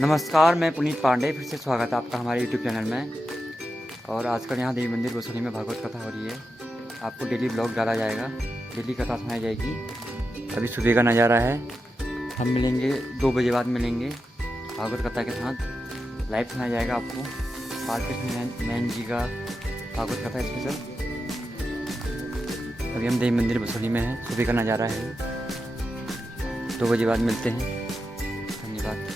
नमस्कार, मैं पुनीत पांडे। फिर से स्वागत है आपका हमारे यूट्यूब चैनल में। और आजकल यहाँ देवी मंदिर बसोली में भागवत कथा हो रही है। आपको डेली ब्लॉग डाला जाएगा, डेली कथा सुनाई जाएगी। अभी सुबह का नज़ारा है। हम मिलेंगे 2 बजे बाद मिलेंगे भागवत कथा के साथ। लाइव सुनाया जाएगा आपको बालकृष्ण मैन जी का भागवत कथा स्पेशल। अभी हम देवी मंदिर बसोली में हैं। सुबह का नज़ारा है। 2 बजे बाद मिलते हैं। धन्यवाद।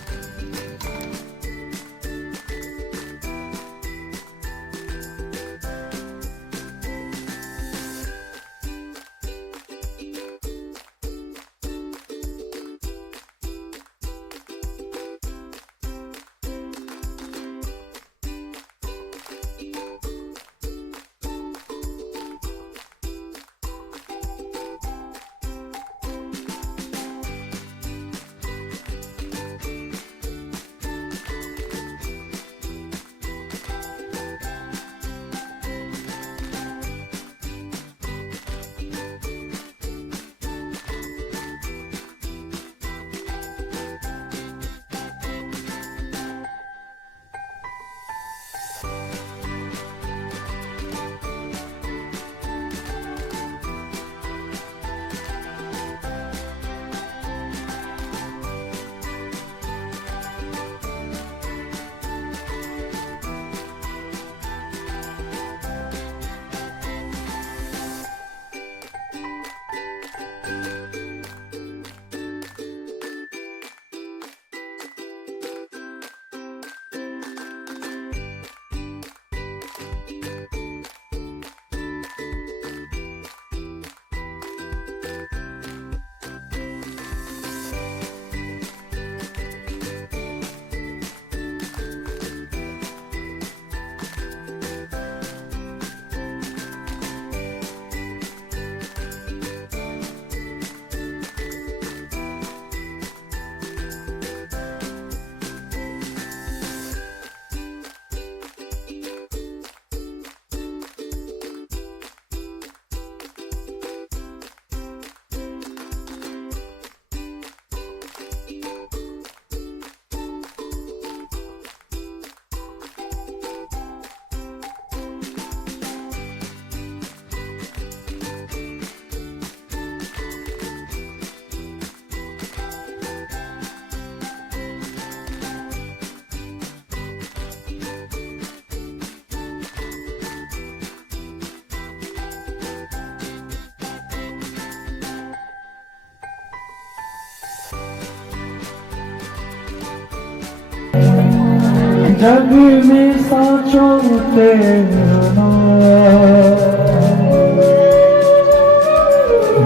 जग में साचो तेरा नाम,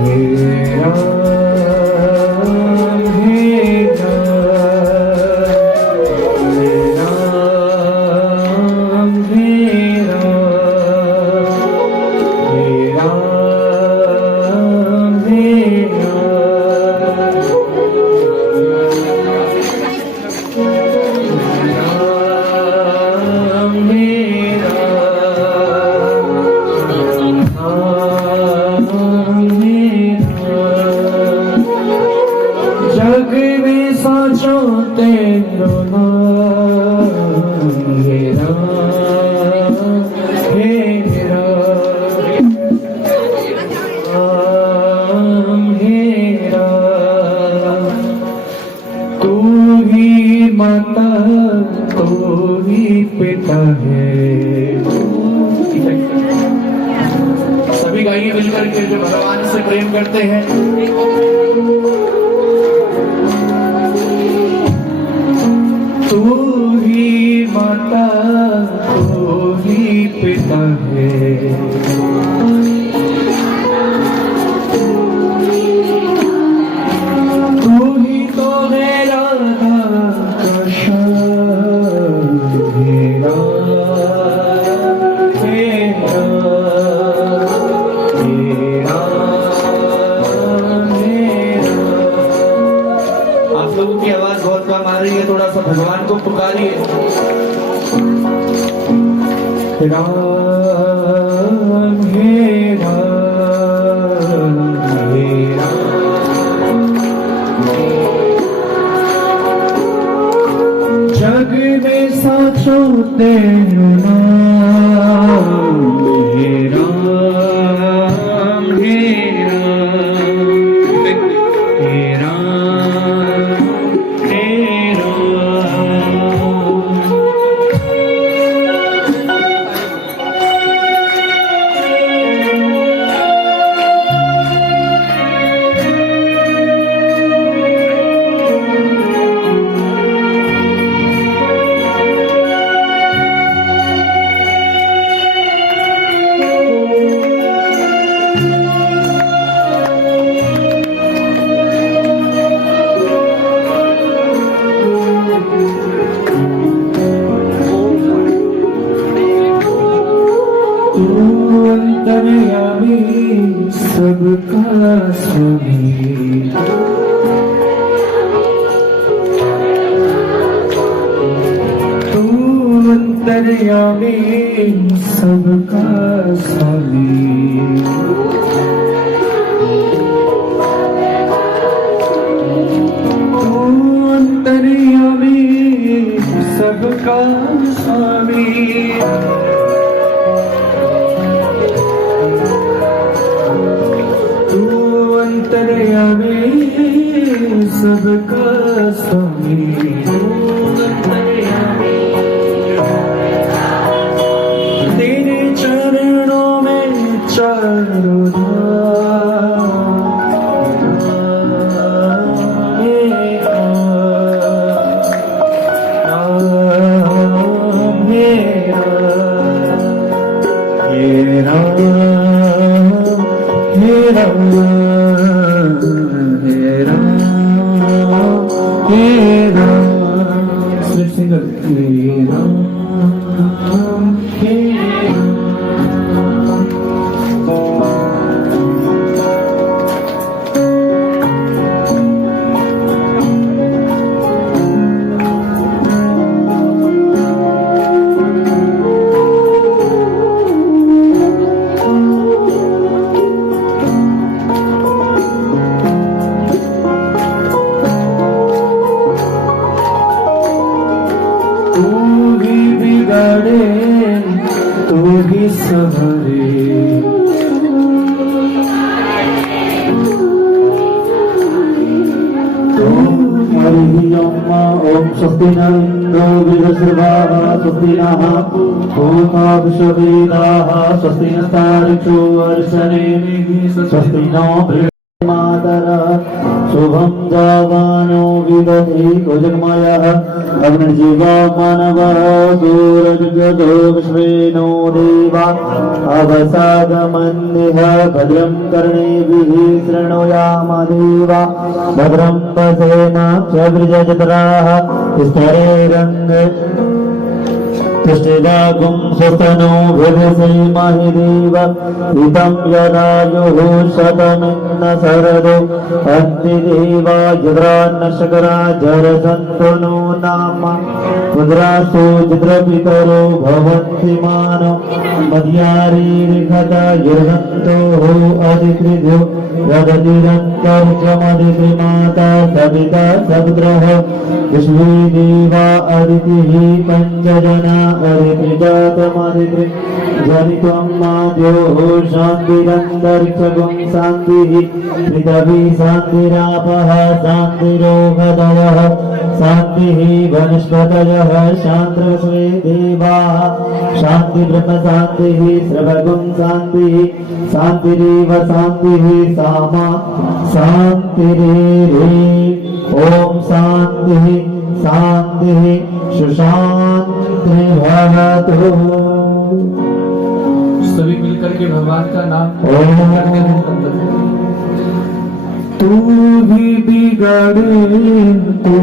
हे राम हे राम हे राम हे जग में साचो तेरो नाम, हे राम हे राम। तू ही माता तू ही पिता है। सभी गाइए मिलकर के जो भगवान से प्रेम करते हैं। तू ही माता तू ही पिता है। तू ही तो है राधा का श्याम, हे राम हे राम हे राम हे राम। आप लोगों की आवाज बहुत कम आ रही है, थोड़ा सा भगवान को पुकारिए। राम हे राम हे राम। सो तेरो नाम हे राम हे राम हे राम हे राम। तू अंतर्यामी सबका स्वामी, तू अंतर्यामी सबका स्वामी, तू अंतर्यामी सबका स्वामी। तू अंतर्यामी सबका स्वामी, तू अंतर्यामी। तेरे चरणों में चारों तू ही सहारे, ओम स्वस्ति न इंद्रो वृहस्पतिर्वाः स्वस्ति नः पूर्वा विश्ववेदाः स्वस्ति नस्तार्क्ष्यो वर्षनेमिः स्वस्ति नो मातरः शुभं जावानो विदधि गोजन्मयः अग्निर्जीवा मानवः सूरजगतो विश्वेनो देवा अवसादमन्यः भद्रं कर्णेभिः शृणुयाम देवा भद्रं पश्येमाक्षभिर्यजत्राः स्थिरैरङ्गे तुष्टिदागुं स्वस्तनो भृगसेमहि देव हितं यदायुः शतमिन्न शरदो अन्ति देवा यद्रान्न शकरा जरसन्तु नो नाम मुद्रासु चित्रपितरो भवन्ति मानो मद्यारीरिखता युर्हन्तोः अधिकृभ्यो यदतिरन्तरिक्षमधिकृमाता सविता सपुत्रः विश्वे देवा अदितिः पञ्चजना अरित्रिजातमदित्रि जनित्वं माद्योः शान्तिरन्तरिक्षगुं शान्तिः पृथिवी शान्तिरापः शान्तिरोगदयः शान्तिः वनस्पतयः शान्त्रस्वे देवाः शान्ति ब्रह्म शान्तिः श्रवगुं शान्तिः शान्तिरेव शान्तिः सामा शान्तिरेरे। ओम शान्तिः शान्तिः सुशान्तिर्भवतु। सभी मिलकर के भगवान का नाम तू भी बिगड़े तू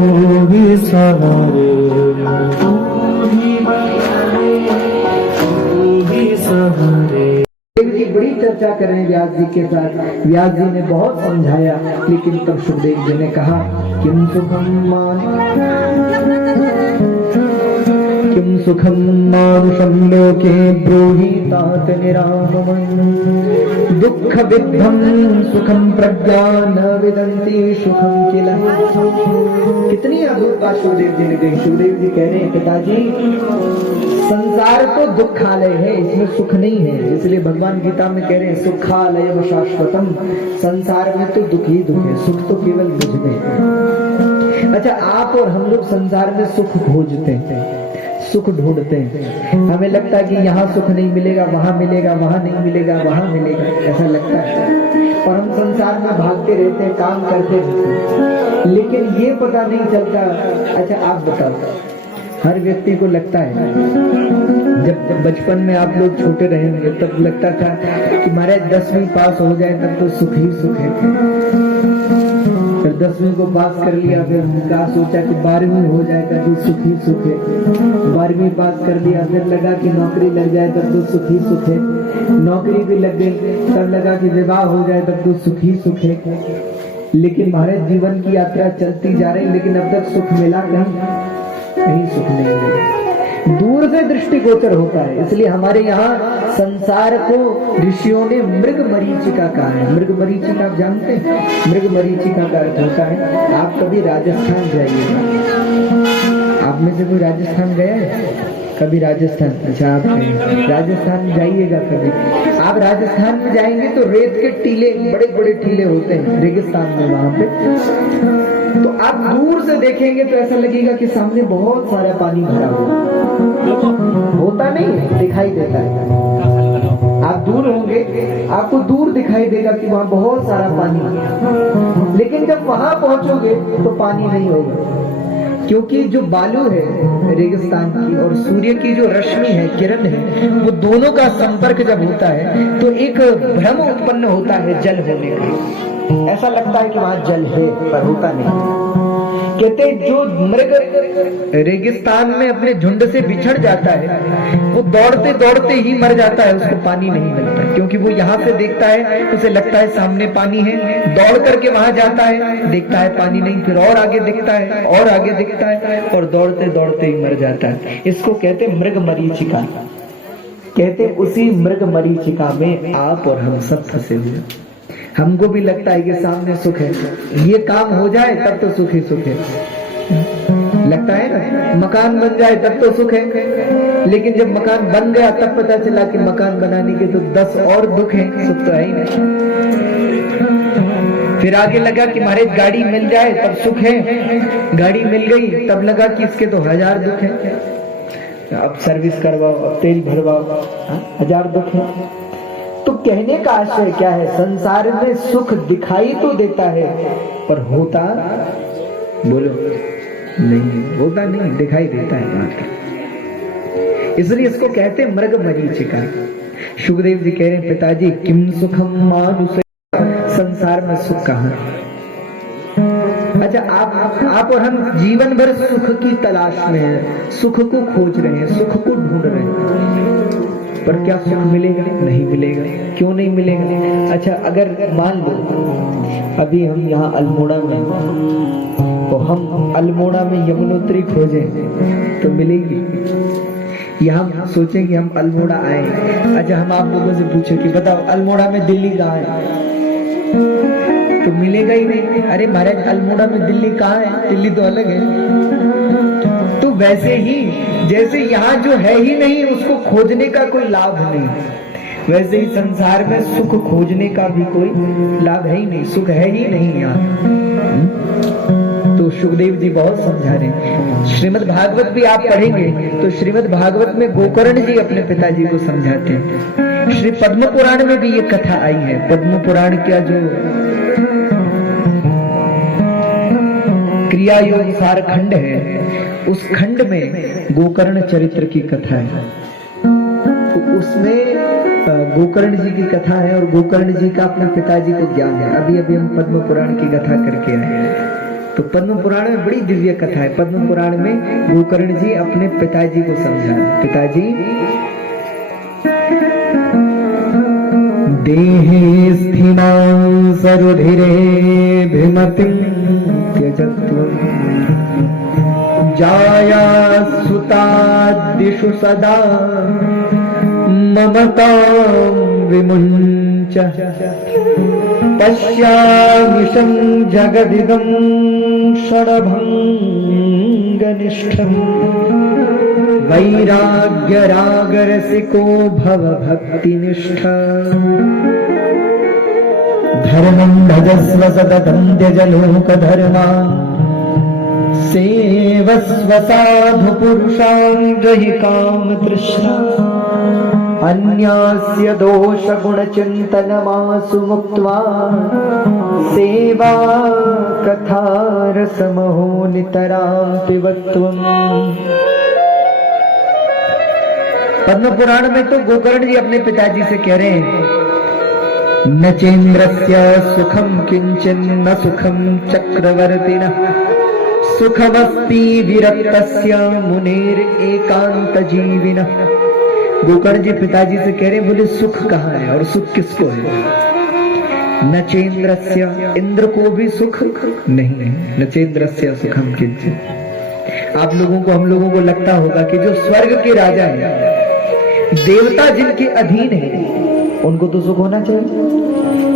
भी सवारे, तू भी बिगड़े तू भी सवारे। देव जी बड़ी चर्चा करें व्यास जी के साथ। व्यास जी ने बहुत समझाया, लेकिन तब सुखदेव जी ने कहा किम सुखम मानुषम लोके ब्रूहि तात निराममं दुःख विद्धम सुखम प्रज्ञा न विदन्ति सुखम किल। कितनी अद्भुत बात शिवदेव जी ने कही। शिवदेव जी कह रहे हैं पिताजी संसार तो दुखालय है, इसमें सुख नहीं है। इसलिए भगवान गीता में कह रहे हैं सुखालयम शाश्वतम, संसार में तो दुख ही दुख है, सुख तो केवल मुझ में है। अच्छा, आप और हम लोग संसार में सुख खोजते हैं, सुख ढूंढते हैं। हमें लगता है कि यहाँ सुख नहीं मिलेगा, वहां मिलेगा, वहां नहीं मिलेगा, वहां मिलेगा, ऐसा लगता है। और हम संसार में भागते रहते हैं, काम करते रहते हैं, लेकिन ये पता नहीं चलता। अच्छा आप बताओ, हर व्यक्ति को लगता है, जब बचपन में आप लोग छोटे रहे होंगे तब लगता था कि महाराज 10वीं पास हो जाए तब तो सुख ही सुख है। फिर 10वीं को पास कर लिया, फिर क्या सोचा कि 12वीं हो जाएगा तो सुख ही सुख है। 12वीं पास कर लिया, फिर लगा कि नौकरी लग जाए तब तो सुख ही सुख है। नौकरी भी लग गई, तब लगा कि विवाह हो जाए तब तो सुख ही सुख है। लेकिन महाराज जीवन की यात्रा चलती जा रही, लेकिन अब तक सुख मिला कहीं सुख नहीं मिला। दूर से दृष्टिगोचर होता है। इसलिए हमारे यहाँ संसार को ऋषियों ने मृग मरीचिका कहा है। मृग मरीचिका आप जानते हैं? मृग मरीचिका का अर्थ होता है, आप कभी राजस्थान जाइएगा, आप में से कोई राजस्थान गया है कभी? राजस्थान, अच्छा आप राजस्थान जाइएगा कभी। आप राजस्थान में जाएंगे तो रेत के टीले, बड़े बड़े टीले होते हैं रेगिस्तान में, वहां पे तो आप दूर से देखेंगे तो ऐसा लगेगा कि सामने बहुत सारा पानी भरा हुआ होता नहीं, दिखाई देता है। आप दूर होंगे, आपको दूर दिखाई देगा कि वहां बहुत सारा पानी है, लेकिन जब वहां पहुंचोगे तो पानी नहीं होगा, क्योंकि जो बालू है रेगिस्तान की और सूर्य की जो रश्मि है, किरण है, वो दोनों का संपर्क जब होता है तो एक भ्रम उत्पन्न होता है जल होने का। ऐसा लगता है कि वहां जल है, पर होता नहीं। कहते जो मृग रेगिस्तान में अपने झुंड से बिछड़ जाता है, वो दौड़ते दौड़ते ही मर जाता है, उसको पानी नहीं मिलता, क्योंकि वो यहाँ से देखता है, उसे लगता है सामने पानी है, दौड़ करके वहां जाता है, देखता है पानी नहीं, फिर और आगे दिखता है और आगे दिखता है, और दौड़ते दौड़ते ही मर जाता है। इसको कहते मृग मरीचिका। कहते उसी मृग मरीचिका में आप और हम सब फंसे हुए। हमको भी लगता है कि सामने सुख है, ये काम हो जाए तब तो सुख ही सुख है, लगता है ना, मकान बन जाए तब तो सुख है। लेकिन जब मकान बन गया तब पता चला कि मकान बनाने के तो 10 और दुख हैं, सुख तो है ही नहीं। फिर आगे लगा कि हमारे गाड़ी मिल जाए तब सुख है, गाड़ी मिल गई तब लगा कि इसके तो 1000 दुख है, अब सर्विस करवाओ, अब तेल भरवाओ, 1000 दुख है। तो कहने का आशय क्या है? संसार में सुख दिखाई तो देता है, पर होता, बोलो, नहीं होता, नहीं दिखाई देता है मात्र। इसलिए इसको कहते हैं मृग मरीचिका। सुखदेव जी कह रहे हैं पिताजी किम सुखम मानुष, संसार में सुख कहाँ? अच्छा आप और हम जीवन भर सुख की तलाश में हैं, सुख को खोज रहे हैं, सुख को ढूंढ रहे हैं, पर क्या सुख मिलेगा? नहीं मिलेगा। क्यों नहीं मिलेगा? अच्छा अगर मान लो अभी हम यहाँ अल्मोड़ा में, तो हम अल्मोड़ा में यमुनोत्री खोजें तो मिलेगी? यहाँ सोचें कि हम अल्मोड़ा आए, अच्छा हम आप लोगों से पूछे कि बताओ अल्मोड़ा में दिल्ली कहाँ है, तो मिलेगा ही नहीं। अरे महाराज अल्मोड़ा में दिल्ली कहाँ है? दिल्ली तो अलग है। तो वैसे ही जैसे यहाँ जो है ही नहीं उसको खोजने का कोई लाभ नहीं, वैसे ही संसार में सुख खोजने का भी कोई लाभ है ही नहीं, सुख है ही नहीं यहाँ। तो सुखदेव जी बहुत समझा रहे हैं। श्रीमद् भागवत भी आप पढ़ेंगे तो श्रीमद् भागवत में गोकर्ण जी अपने पिताजी को समझाते हैं। श्री पद्म पुराण में भी ये कथा आई है। पद्म पुराण का जो क्रिया योग सार खंड है, उस खंड में गोकर्ण चरित्र की कथा है। तो उसमें गोकर्ण जी की कथा है और गोकर्ण जी का अपने पिताजी को ज्ञान है। अभी अभी हम पद्म पुराण की कथा करके आए, तो पद्म पुराण में बड़ी दिव्य कथा है। पद्म पुराण में गोकर्ण जी अपने पिताजी को समझा, पिताजी देहे स्थिनां सरुधिरे भिमतिं त्यजत्वम् जाया सुतादिषु सदा ममतां विमुञ्च पश्यामिशं जगदिदं षडभङ्गनिष्ठम् वैराग्यरागरसिको भव भक्तिनिष्ठा धर्मं भजस्व सततं त्यज लोकधर्मा सेवस्व साधु पुरुषान् जहि कामतृष्णा अन्यास्य दोषगुणचिन्तनमासु मुक्त्वा सेवा कथारसमहो नितरां पिबत्वम्। पद्म पुराण में तो गोकर्ण जी अपने पिताजी से कह रहे हैं, न चेन्द्रस्य सुखम किंचन न सुखम चक्रवर्तिनः सुखमस्ति विरक्तस्य मुनेर एकांत जीविनः। गोकर्ण जी पिताजी से कह रहे हैं, बोले सुख कहाँ है और सुख किसको है? न चेन्द्रस्य, इंद्र को भी सुख नहीं है। न चेन्द्रस्य सुखम किंचन। आप लोगों को, हम लोगों को लगता होगा कि जो स्वर्ग के राजा है, देवता जिनके अधीन है, उनको तो सुख होना चाहिए।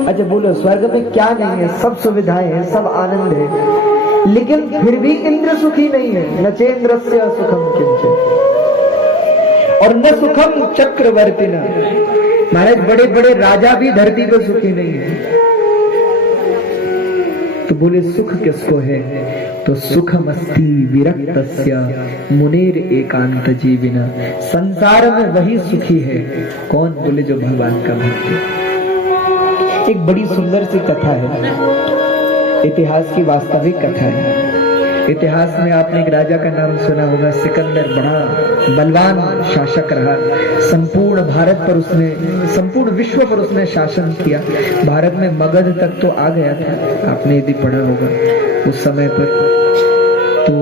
अच्छा बोलो, स्वर्ग में क्या नहीं है? सब सुविधाएं हैं, सब आनंद है, लेकिन फिर भी इंद्र सुखी नहीं है। न चेन्द्रस्य सुखम किंचन और न सुखम चक्रवर्तिना। महाराज बड़े बड़े राजा भी धरती पर सुखी नहीं है। तो बोले सुख किसको है? तो सुखमस्ति विरक्तस्य मुनेर एकांत जीविना। संसार में वही सुखी है। कौन? बोले जो भगवान का भक्त है। एक बड़ी सुंदर सी कथा है, इतिहास की वास्तविक कथा है। इतिहास में आपने एक राजा का नाम सुना होगा, सिकंदर। बड़ा बलवान शासक रहा। संपूर्ण भारत पर उसने, संपूर्ण विश्व पर उसने शासन किया। भारत में मगध तक तो आ गया था, आपने यदि पढ़ा होगा उस समय पर। तो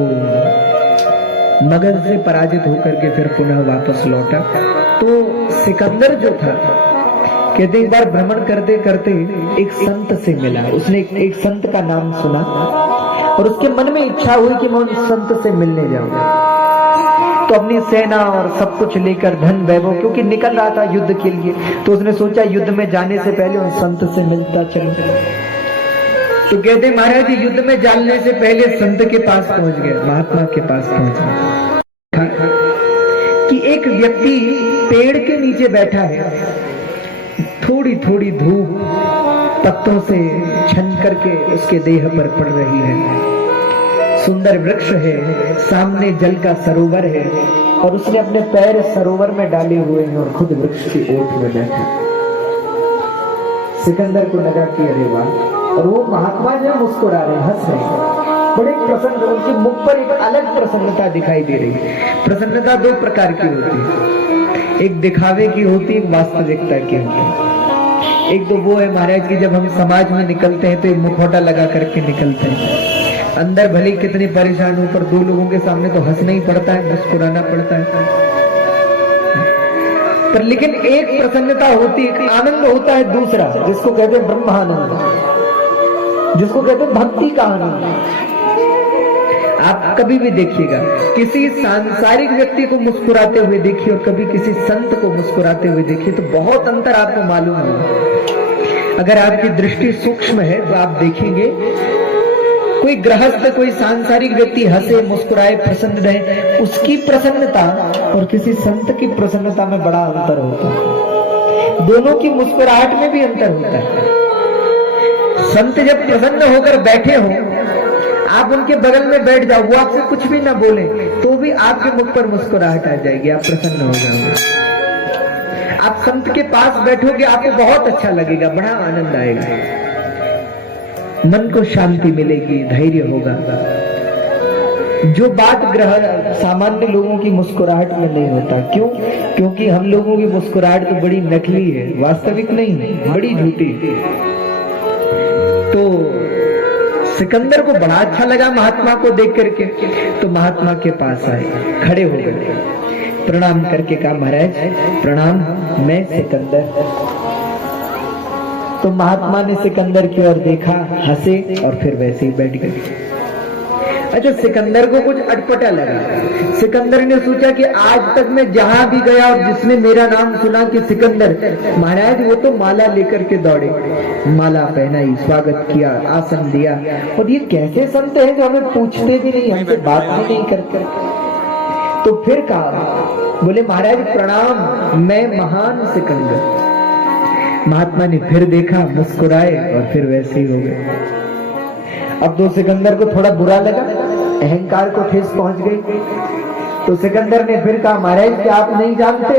मगध से पराजित होकर के फिर पुनः वापस लौटा। तो सिकंदर जो था, कहते एक बार भ्रमण करते करते एक संत से मिला। उसने एक संत का नाम सुना और उसके मन में इच्छा हुई कि मैं उस संत से मिलने जाऊंगा। तो अपनी सेना और सब कुछ लेकर, धन वैभव, क्योंकि निकल रहा था युद्ध के लिए, तो उसने सोचा युद्ध में जाने से पहले उस संत से मिलता चलूं। तो कहते महाराज जी युद्ध में जाने से पहले संत के पास पहुंच गया, महात्मा के पास पहुंच गया कि एक व्यक्ति पेड़ के नीचे बैठा है। थोड़ी थोड़ी धूप पत्तों से छन करके उसके देह पर पड़ रही है। सुंदर वृक्ष है, सामने जल का सरोवर है और उसने अपने पैर सरोवर में डाले हुए हैं और खुद वृक्ष की ओट में बैठा। सिकंदर को लगा कि अरे वाह, और वो महात्मा जो मुस्कुरा रहे, हंस रहे, बड़े प्रसन्न। उनके मुख पर एक अलग प्रसन्नता दिखाई दे रही। प्रसन्नता दो प्रकार की होती है, एक दिखावे की होती है, एक वास्तविकता की होती है। एक तो वो है महाराज की, जब हम समाज में निकलते हैं तो एक मुखौटा लगा करके निकलते हैं। अंदर भले कितनी परेशान हो, पर दो लोगों के सामने तो हंसना ही पड़ता है, मुस्कुराना पड़ता है। पर लेकिन एक प्रसन्नता होती है, एक आनंद होता है दूसरा, जिसको कहते हैं ब्रह्मानंद, जिसको कहते हैं भक्ति का आनंद। आप कभी भी देखिएगा, किसी सांसारिक व्यक्ति को मुस्कुराते हुए देखिए और कभी किसी संत को मुस्कुराते हुए देखिए, तो बहुत अंतर आपको मालूम होगा। अगर आपकी दृष्टि सूक्ष्म है तो आप देखेंगे कोई गृहस्थ, कोई सांसारिक व्यक्ति हंसे, मुस्कुराए, प्रसन्न रहे, उसकी प्रसन्नता और किसी संत की प्रसन्नता में बड़ा अंतर होता है। दोनों की मुस्कुराहट में भी अंतर होता है। संत जब प्रसन्न होकर बैठे हो, आप उनके बगल में बैठ जाओ, वो आपसे कुछ भी ना बोले तो भी आपके मुख पर मुस्कुराहट आ जाएगी, आप प्रसन्न हो जाओगे। आप संत के पास बैठोगे, आपको बहुत अच्छा लगेगा, बड़ा आनंद आएगा, मन को शांति मिलेगी, धैर्य होगा। जो बात सामान्य लोगों की मुस्कुराहट में नहीं होता। क्यों? क्योंकि हम लोगों की मुस्कुराहट तो बड़ी नकली है, वास्तविक नहीं, बड़ी झूठी। तो सिकंदर को बड़ा अच्छा लगा महात्मा को देख करके, तो महात्मा के पास आए, खड़े हो गए, प्रणाम करके कहा महाराज प्रणाम, मैं सिकंदर। तो महात्मा ने सिकंदर की ओर देखा, हंसे और फिर वैसे ही बैठ गए। अच्छा, सिकंदर को कुछ अटपटा लगा। सिकंदर ने सोचा कि आज तक मैं जहां भी गया और जिसने मेरा नाम सुना कि सिकंदर, महाराज वो तो माला लेकर के दौड़े, माला पहनाई, स्वागत किया, आसन दिया, और ये कैसे संत हैं जो हमें पूछते भी नहीं, हमसे बात भी नहीं करते। तो फिर कहा, बोले महाराज प्रणाम, मैं महान सिकंदर। महात्मा ने फिर देखा, मुस्कुराए और फिर वैसे ही हो गए। अब तो सिकंदर को थोड़ा बुरा लगा, अहंकार को ठेस पहुंच गई। तो सिकंदर ने फिर कहा, महाराज क्या आप नहीं जानते,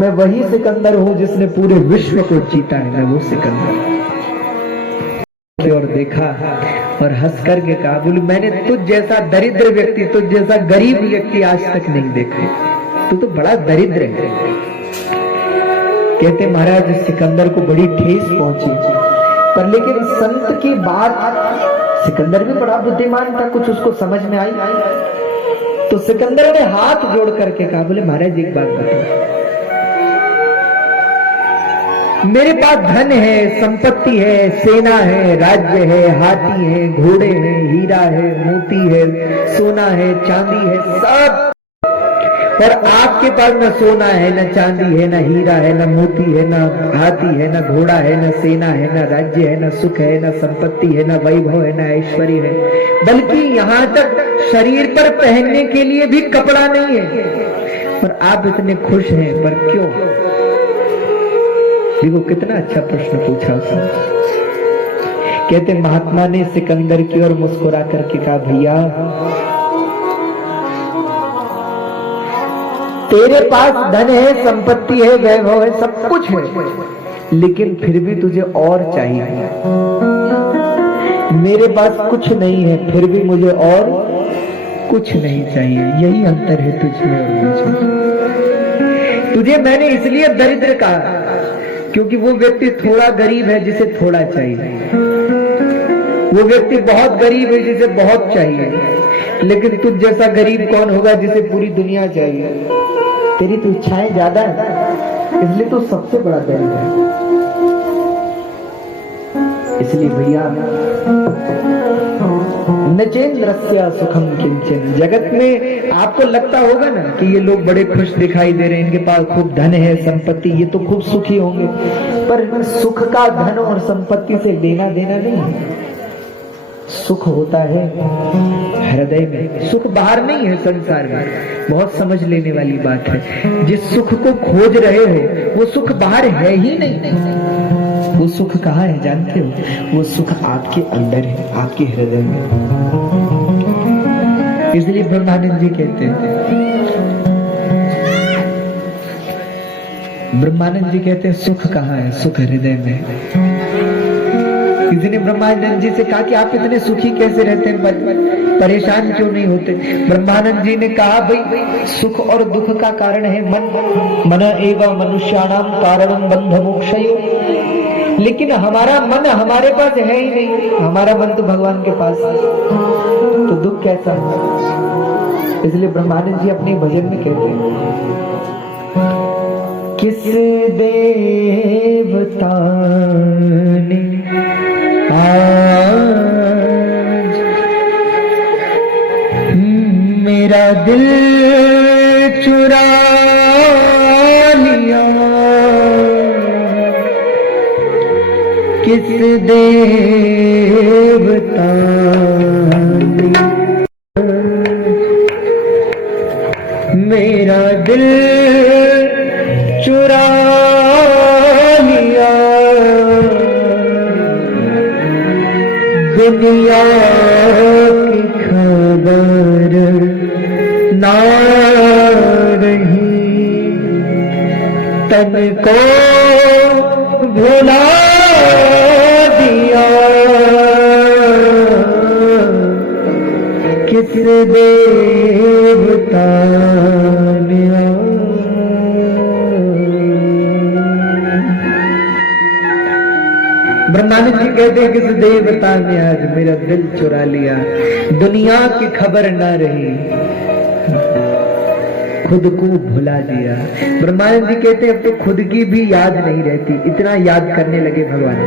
मैं वही सिकंदर हूं जिसने पूरे विश्व को जीता है, मैं वो सिकंदर। और देखा और हंस करके कहा, बोले मैंने तुझ जैसा दरिद्र व्यक्ति, तुझ जैसा गरीब व्यक्ति आज तक नहीं देखा, तू तो बड़ा दरिद्र है। कहते महाराज सिकंदर को बड़ी ठेस पहुंची, पर लेकिन संत की बात, सिकंदर भी बड़ा बुद्धिमान था, कुछ उसको समझ में आई। तो सिकंदर ने हाथ जोड़ करके कहा, बोले महाराज एक बात बताओ, मेरे पास धन है, संपत्ति है, सेना है, राज्य है, हाथी है, घोड़े हैं, हीरा है, मोती है, सोना है, चांदी है, सब, और आपके पास न सोना है, न चांदी है, न हीरा है, न मोती है, न हाथी है, न घोड़ा है, न सेना है, न राज्य है, न सुख है, न संपत्ति है, न वैभव है, न ऐश्वर्य है, बल्कि यहाँ तक शरीर पर पहनने के लिए भी कपड़ा नहीं है, पर आप इतने खुश हैं, पर क्यों? देखो कितना अच्छा प्रश्न पूछा उसने। कहते महात्मा ने सिकंदर की ओर मुस्कुरा करके कहा, भैया तेरे पास धन है, संपत्ति है, वैभव है, सब कुछ है, लेकिन फिर भी तुझे और चाहिए। मेरे पास कुछ नहीं है, फिर भी मुझे और कुछ नहीं चाहिए। यही अंतर है तुझ में और मुझ में। तुझे मैंने इसलिए दरिद्र कहा क्योंकि वो व्यक्ति थोड़ा गरीब है जिसे थोड़ा चाहिए, वो व्यक्ति बहुत गरीब है जिसे बहुत चाहिए, लेकिन तुझ जैसा गरीब कौन होगा जिसे पूरी दुनिया चाहिए? तेरी तो इच्छाएं ज्यादा है, इसलिए तो सबसे बड़ा दरिद्र है। इसलिए भैया नचेंद्रस्य सुखम किंचन, जगत में आपको लगता होगा ना कि ये लोग बड़े खुश दिखाई दे रहे हैं, इनके पास खूब धन है, संपत्ति, ये तो खूब सुखी होंगे, पर सुख का धन और संपत्ति से लेना देना नहीं है। सुख होता है हृदय में, सुख बाहर नहीं है संसार में। बहुत समझ लेने वाली बात है, जिस सुख को खोज रहे हो वो सुख बाहर है ही नहीं। वो सुख कहाँ है जानते हो? वो सुख आपके अंदर है, आपके हृदय में। इसलिए ब्रह्मानंद जी कहते हैं, ब्रह्मानंद जी कहते हैं सुख कहाँ है? सुख हृदय में। किसी ने ब्रह्मानंद जी से कहा कि आप इतने सुखी कैसे रहते हैं, परेशान क्यों नहीं होते? ब्रह्मानंद जी ने कहा, भाई सुख और दुख का कारण है मन, मन एवं मनुष्याणाम कारणम बंध मोक्षयो। लेकिन हमारा मन हमारे पास है ही नहीं, हमारा मन तो भगवान के पास है, तो दुख कैसा है? इसलिए ब्रह्मानंद जी अपने भजन में कहते हैं, किस देवता ने आज मेरा दिल चुरा लिया, किस देवता ने मेरा दिल चुरा लिया, दुनिया की खबर ना रही, तन को भुला दिया, किस देवता ने। ब्रह्मानंद जी कहते हैं, किस देवता ने आज मेरा दिल चुरा लिया, दुनिया की खबर ना रही, खुद को भुला दिया। ब्रह्मानंद जी कहते हैं अब तो खुद की भी याद नहीं रहती, इतना याद करने लगे भगवान।